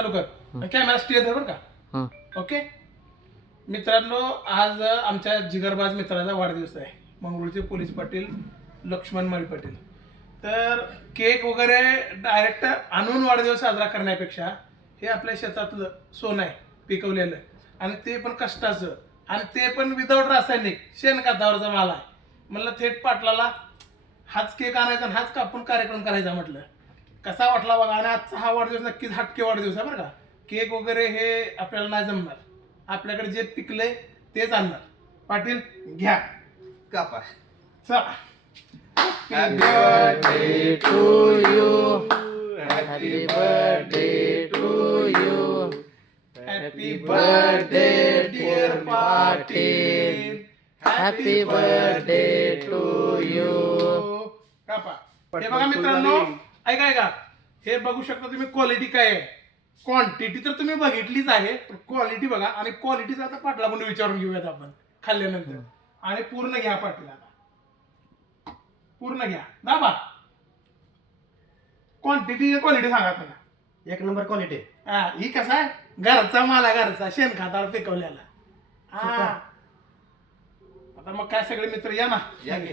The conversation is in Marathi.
चालू कर कॅमेरा स्टे बरं का. ओके मित्रांनो, आज आमच्या जिगरबाज मित्राचा वाढदिवस आहे, मंगळूरचे पोलीस पाटील लक्ष्मण माळी पाटील. तर केक वगैरे डायरेक्ट आणून वाढदिवस साजरा करण्यापेक्षा हे आपल्या शेतातलं सोनं आहे पिकवलेलं, आणि ते पण कष्टाचं, आणि ते पण विदाऊट रासायनिक शेणखतावरचा माल आहे. म्हणलं थेट पाटलाला हाच केक आणायचा आणि हाच कापून कार्यक्रम करायचा. म्हटलं कसा वाटला बघा. आणि आजचा हा वाढदिवस नक्कीच हटके वाढदिवस आहे बरं का. केक वगैरे हे आपल्याला नाही जमणार, आपल्याकडे जे पिकलंय तेच आणणार. पाटील घ्या कापा. चला. Happy birthday to you. Happy birthday to you. Happy birthday dear Patil. Happy birthday to you. कापा. हे बघा मित्रांनो, ऐका ऐका, हे बघू शकता तुम्ही क्वालिटी काय आहे. क्वांटिटी तर तुम्ही बघितलीच आहे, पण क्वालिटी बघा. आणि क्वालिटीचा आता पाटला पण विचारून घेऊयात आपण खाल्ल्यानंतर. आणि पूर्ण घ्या पाटील, आता पूर्ण घ्या, दाबा. क्वांटिटी क्वालिटी सांगा त्यांना. एक नंबर क्वालिटी. हा, ही कसा आहे, घरचा माल आहे, घरचा शेणखतावर पिकवलेला. हा, आता मग काय सगळे मित्र या ना. या की.